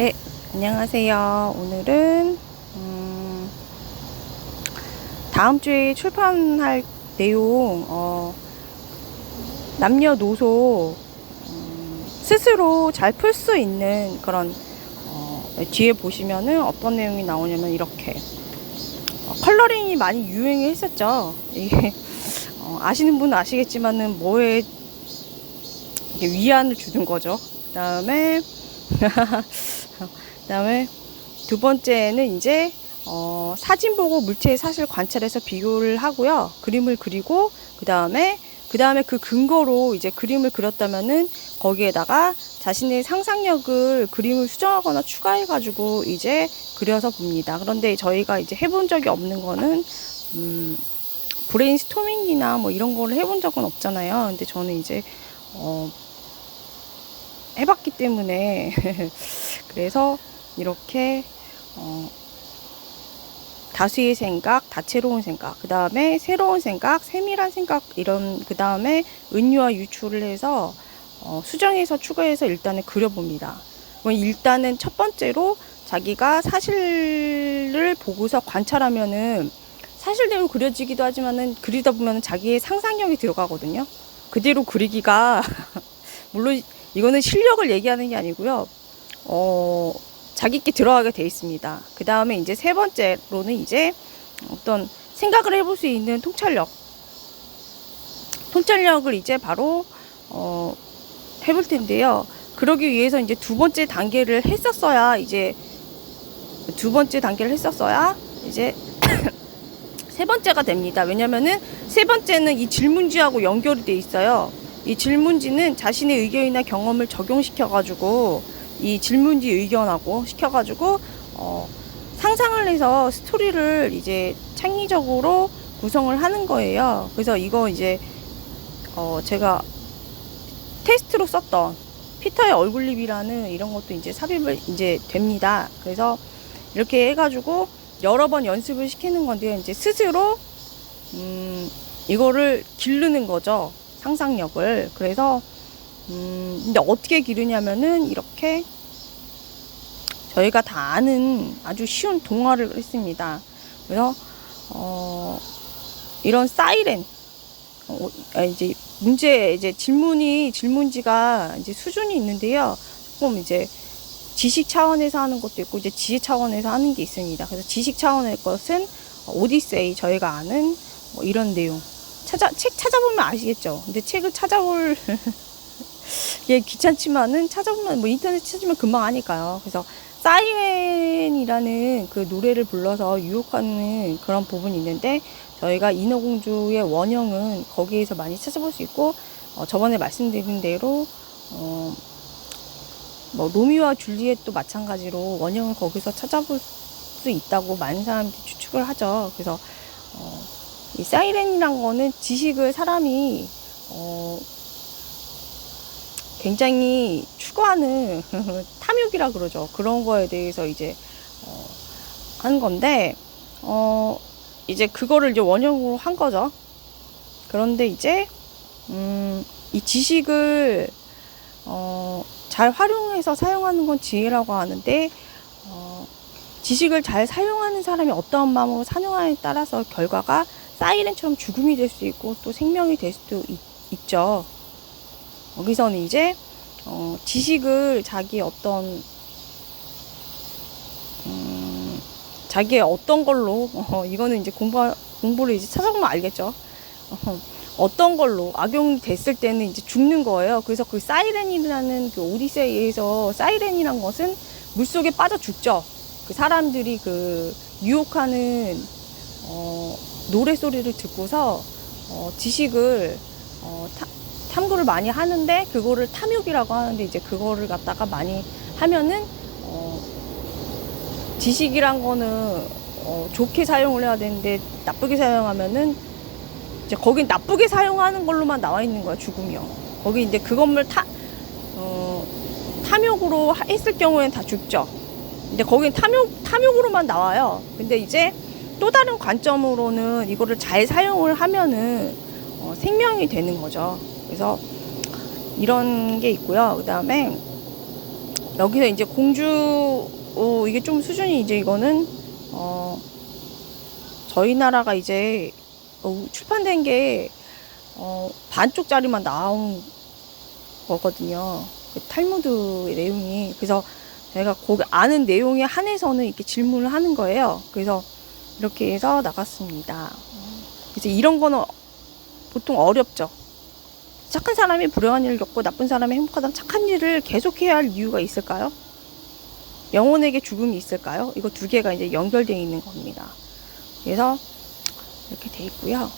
네, 안녕하세요. 오늘은 음, 다음 주에 출판할 내용 어, 남녀노소 음, 스스로 잘 풀 수 있는 그런 어, 뒤에 보시면은 어떤 내용이 나오냐면 이렇게 어, 컬러링이 많이 유행했었죠. 이게 어, 아시는 분은 아시겠지만은 뭐에 위안을 주는 거죠. 그 다음에 그 다음에 두 번째는 이제 어, 사진 보고 물체의 사실 관찰해서 비교를 하고요. 그림을 그리고 그 다음에 그 다음에 그 근거로 이제 그림을 그렸다면은 거기에다가 자신의 상상력을 그림을 수정하거나 추가해 가지고 이제 그려서 봅니다. 그런데 저희가 이제 해본 적이 없는 거는 음, 브레인스토밍이나 뭐 이런 거를 해본 적은 없잖아요. 근데 저는 이제 어, 해봤기 때문에 그래서 이렇게 어, 다수의 생각, 다채로운 생각, 그 다음에 새로운 생각, 세밀한 생각 이런 그 다음에 은유와 유추를 해서 어, 수정해서 추가해서 일단은 그려봅니다. 그럼 일단은 첫 번째로 자기가 사실을 보고서 관찰하면은 사실대로 그려지기도 하지만은 그리다 보면 자기의 상상력이 들어가거든요. 그대로 그리기가 물론 이거는 실력을 얘기하는 게 아니고요. 어, 자기께 들어가게 돼 있습니다. 그 다음에 이제 세 번째로는 이제 어떤 생각을 해볼 수 있는 통찰력. 통찰력을 이제 바로, 어, 해볼 텐데요. 그러기 위해서 이제 두 번째 단계를 했었어야 이제 두 번째 단계를 했었어야 이제 세 번째가 됩니다. 왜냐면은 세 번째는 이 질문지하고 연결이 돼 있어요. 이 질문지는 자신의 의견이나 경험을 적용시켜 가지고 이 질문지 의견하고 시켜가지고 어, 상상을 해서 스토리를 이제 창의적으로 구성을 하는 거예요. 그래서 이거 이제 어, 제가 테스트로 썼던 피터의 얼굴립이라는 이런 것도 이제 삽입을 이제 됩니다. 그래서 이렇게 해가지고 여러 번 연습을 시키는 건데요. 이제 스스로 음, 이거를 기르는 거죠. 상상력을. 그래서 음, 근데 어떻게 기르냐면은 이렇게 저희가 다 아는 아주 쉬운 동화를 했습니다. 그래서 어, 이런 사이렌 어, 아, 이제 문제 이제 질문이 질문지가 이제 수준이 있는데요. 조금 이제 지식 차원에서 하는 것도 있고 이제 지혜 차원에서 하는 게 있습니다. 그래서 지식 차원의 것은 오디세이 저희가 아는 뭐 이런 내용 찾아 책 찾아보면 아시겠죠. 근데 책을 찾아볼 게 귀찮지만은 찾아보면 뭐 인터넷 찾으면 금방 하니까요. 그래서 사이렌이라는 그 노래를 불러서 유혹하는 그런 부분이 있는데 저희가 인어공주의 원형은 거기에서 많이 찾아볼 수 있고 어, 저번에 말씀드린 대로 어, 뭐 로미오와 줄리엣도 마찬가지로 원형을 거기서 찾아볼 수 있다고 많은 사람들이 추측을 하죠. 그래서 어, 이 사이렌이란 거는 지식을 사람이 어, 굉장히 추구하는 탐욕이라 그러죠. 그런 거에 대해서 이제 어, 한 건데 어, 이제 그거를 이제 원형으로 한 거죠. 그런데 이제 음, 이 지식을 어, 잘 활용해서 사용하는 건 지혜라고 하는데 어, 지식을 잘 사용하는 사람이 어떠한 마음으로 사용하냐에 따라서 결과가 사이렌처럼 죽음이 될 수 있고 또 생명이 될 수도 있, 있죠. 여기서는 이제 어, 지식을 자기 어떤 음, 자기의 어떤 걸로 어, 이거는 이제 공부 공부를 이제 찾아보면 알겠죠. 어, 어떤 걸로 악용이 됐을 때는 이제 죽는 거예요. 그래서 그 사이렌이라는 그 오디세이에서 사이렌이란 것은 물 속에 빠져 죽죠. 그 사람들이 그 유혹하는 어, 노래 소리를 듣고서 어, 지식을 어, 타, 탐구를 많이 하는데 그거를 탐욕이라고 하는데 이제 그거를 갖다가 많이 하면은 어, 지식이란 거는 어, 좋게 사용을 해야 되는데 나쁘게 사용하면은 이제 거긴 나쁘게 사용하는 걸로만 나와 있는 거야 죽으면 거기 이제 그것을 타 어, 탐욕으로 하- 했을 경우에는 다 죽죠. 근데 거긴 탐욕 탐욕으로만 나와요. 근데 이제 또 다른 관점으로는 이거를 잘 사용을 하면은 어, 생명이 되는 거죠. 그래서 이런 게 있고요. 그 다음에 여기서 이제 공주 어, 이게 좀 수준이 이제 이거는 어 저희 나라가 이제 어, 출판된 게 어, 반쪽짜리만 나온 거거든요. 그 탈무드의 내용이 그래서 제가 거기 아는 내용에 한해서는 이렇게 질문을 하는 거예요. 그래서 이렇게 해서 나갔습니다. 그래서 이런 거는 보통 어렵죠. 착한 사람이 불행한 일을 겪고 나쁜 사람이 행복하다면 착한 일을 계속해야 할 이유가 있을까요? 영혼에게 죽음이 있을까요? 이거 두 개가 이제 연결되어 있는 겁니다. 그래서 이렇게 돼 있고요.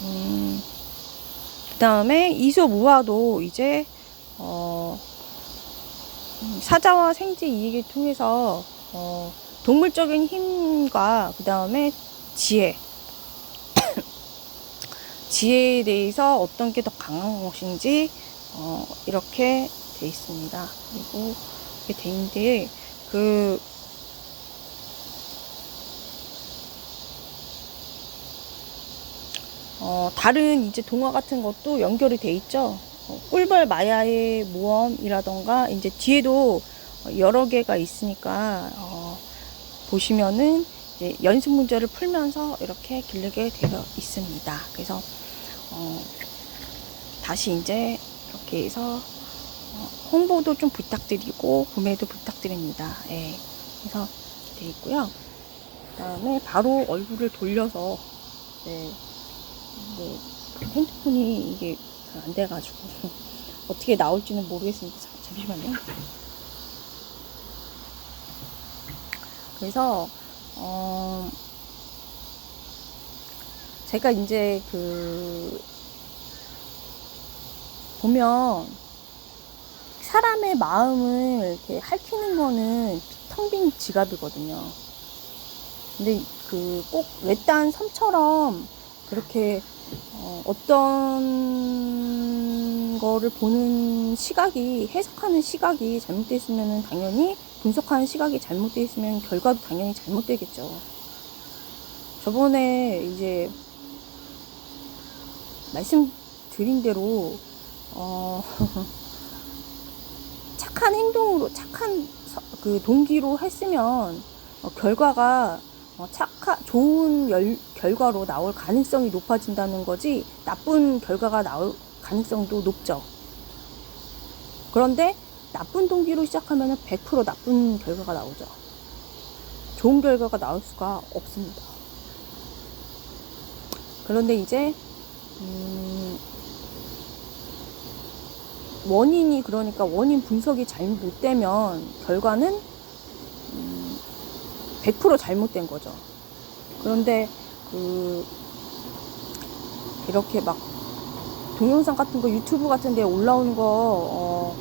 음, 그 다음에 이소무화도 이제 어, 음, 사자와 생지 이익을 통해서 어, 동물적인 힘과 그 다음에 지혜 지혜에 대해서 어떤 게 더 강한 것인지 어, 이렇게 돼 있습니다. 그리고 이렇게 돼 있는데 그 어, 다른 이제 동화 같은 것도 연결이 돼 있죠. 어, 꿀벌 마야의 모험이라던가 이제 뒤에도 여러 개가 있으니까 어, 보시면은 연습 문제를 풀면서 이렇게 길르게 되어 있습니다. 그래서 어, 다시 이제 이렇게 해서 어, 홍보도 좀 부탁드리고 구매도 부탁드립니다. 예. 그래서 돼 있고요. 그다음에 바로 얼굴을 돌려서 네. 뭐 핸드폰이 이게 잘 안 돼가지고 어떻게 나올지는 모르겠으니까 잠- 잠시만요. 그래서 어 제가 이제 그 보면 사람의 마음을 이렇게 핥히는 거는 텅 빈 지갑이거든요. 근데 그 꼭 외딴 섬처럼 그렇게 어, 어떤 거를 보는 시각이 해석하는 시각이 잘못되어 있으면 당연히 분석하는 시각이 잘못되어 있으면 결과도 당연히 잘못되겠죠. 저번에 이제 말씀드린 대로 어, 착한 행동으로 착한 서- 그 동기로 했으면 어, 결과가 어, 착하 좋은 열, 결과로 나올 가능성이 높아진다는 거지 나쁜 결과가 나올 가능성도 높죠. 그런데 나쁜 동기로 시작하면 100% 나쁜 결과가 나오죠. 좋은 결과가 나올 수가 없습니다. 그런데 이제 음, 원인이 그러니까 원인 분석이 잘못되면 결과는 음, 100% 잘못된 거죠. 그런데 그 이렇게 막 동영상 같은 거 유튜브 같은 데 올라오는 거 어,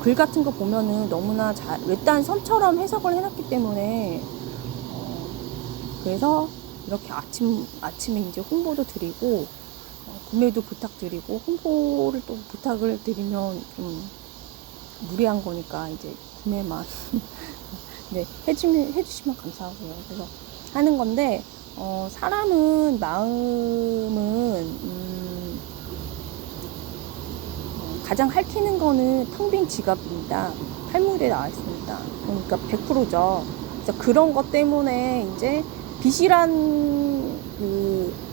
글 같은 거 보면은 너무나 잘 외딴 섬처럼 해석을 해놨기 때문에 어, 그래서 이렇게 아침 아침에 이제 홍보도 드리고 어, 구매도 부탁드리고 홍보를 또 부탁을 드리면 좀 무리한 거니까 이제 구매만 네 해주면 해주시면 감사하고요. 그래서 하는 건데 어, 사람은 마음은 음, 어, 가장 핥히는 거는 텅 빈 지갑입니다. 탈무드에 나와 있습니다. 그러니까 100%죠. 그래서 그런 것 때문에 이제 빚이란 그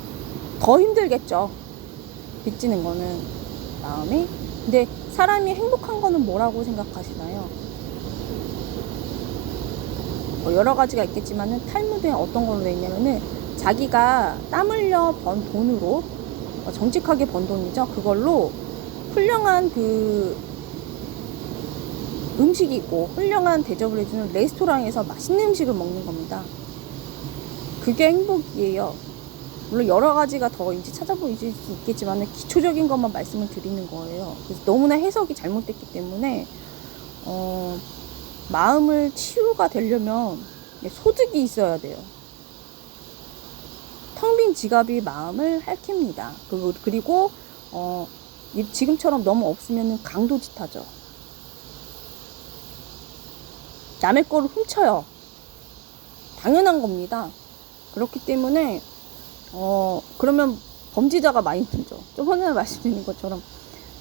더 힘들겠죠. 빚지는 거는 마음이. 근데 사람이 행복한 거는 뭐라고 생각하시나요? 뭐 여러 가지가 있겠지만은 탈무드에 어떤 걸로 돼 있냐면은 자기가 땀 흘려 번 돈으로 어, 정직하게 번 돈이죠. 그걸로 훌륭한 그 음식이 있고 훌륭한 대접을 해주는 레스토랑에서 맛있는 음식을 먹는 겁니다. 그게 행복이에요. 물론 여러 가지가 더 이제 찾아보실 수 있겠지만 기초적인 것만 말씀을 드리는 거예요. 그래서 너무나 해석이 잘못됐기 때문에 어, 마음을 치유가 되려면 소득이 있어야 돼요. 텅 빈 지갑이 마음을 핥힙니다. 그리고, 어, 이- 지금처럼 너무 없으면 강도짓 하죠. 남의 거를 훔쳐요. 당연한 겁니다. 그렇기 때문에 어 그러면 범죄자가 많이 들죠. 저번에 말씀드린 것처럼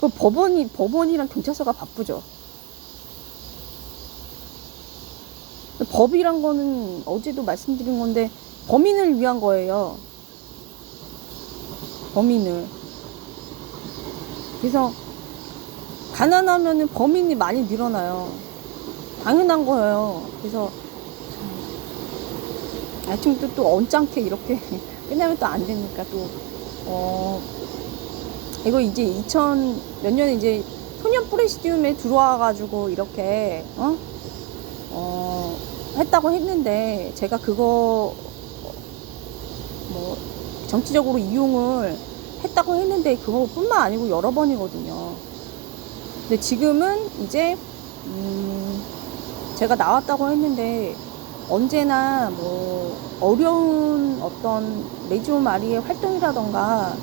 그 법원이 법원이랑 경찰서가 바쁘죠. 법이란 거는 어제도 말씀드린 건데 범인을 위한 거예요. 범인을. 그래서 가난하면은 범인이 많이 늘어나요. 당연한 거예요. 그래서 아침부터 또 언짢게 이렇게 끝나면 또 안 되니까 또 어, 이거 이제 2000 몇 년에 이제 소년 프레시디움에 들어와가지고 이렇게 어? 어, 했다고 했는데 제가 그거 뭐 정치적으로 이용을 했다고 했는데 그거뿐만 아니고 여러 번이거든요. 근데 지금은 이제 음, 제가 나왔다고 했는데 언제나 뭐 어려운 어떤 레지오 마리의 활동이라던가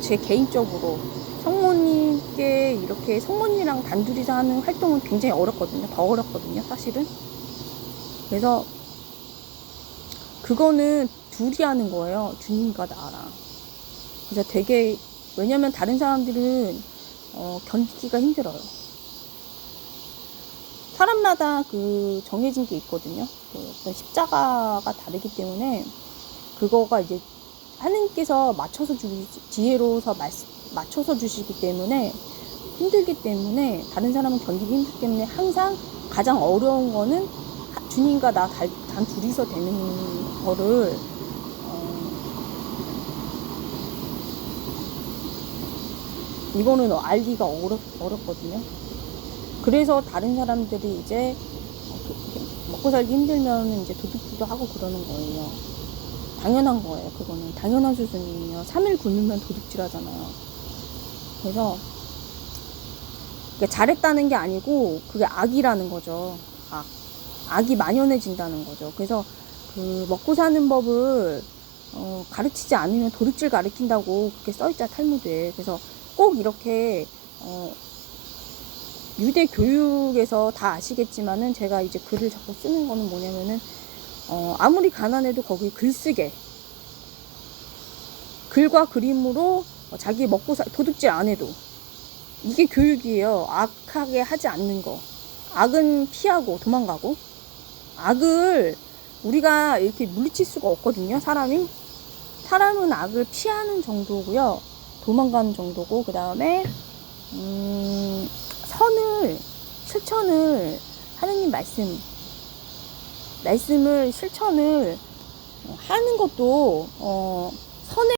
제 개인적으로 성모님께 이렇게 성모님이랑 단둘이서 하는 활동은 굉장히 어렵거든요. 더 어렵거든요, 사실은. 그래서 그거는 둘이 하는 거예요. 주님과 나랑. 그래서 되게 왜냐면 다른 사람들은 어, 견디기가 힘들어요. 사람마다 그 정해진 게 있거든요. 그 어떤 십자가가 다르기 때문에 그거가 이제 하느님께서 맞춰서 주시 지혜로서 맞춰서 주시기 때문에 힘들기 때문에 다른 사람은 견디기 힘들기 때문에 항상 가장 어려운 거는 하- 주님과 나 단 둘이서 되는 거를 어, 이거는 알기가 어렵, 어렵거든요. 그래서 다른 사람들이 이제 먹고 살기 힘들면 이제 도둑질도 하고 그러는 거예요. 당연한 거예요. 그거는 당연한 수준이에요. 3일 굶으면 도둑질 하잖아요. 그래서 잘했다는 게 아니고 그게 악이라는 거죠. 악. 악이 만연해진다는 거죠. 그래서 그 먹고 사는 법을 어, 가르치지 않으면 도둑질 가르친다고 그렇게 써있자 탈무드에. 그래서 꼭 이렇게 어, 유대 교육에서 다 아시겠지만은 제가 이제 글을 자꾸 쓰는 거는 뭐냐면은 어, 아무리 가난해도 거기 글쓰게 글과 그림으로 어, 자기 먹고 사 도둑질 안 해도 이게 교육이에요. 악하게 하지 않는 거. 악은 피하고 도망가고 악을 우리가 이렇게 물리칠 수가 없거든요. 사람이 사람은 악을 피하는 정도고요. 도망가는 정도고 그 다음에 음, 선을 실천을 하느님 말씀 말씀을 실천을 하는 것도 어, 선의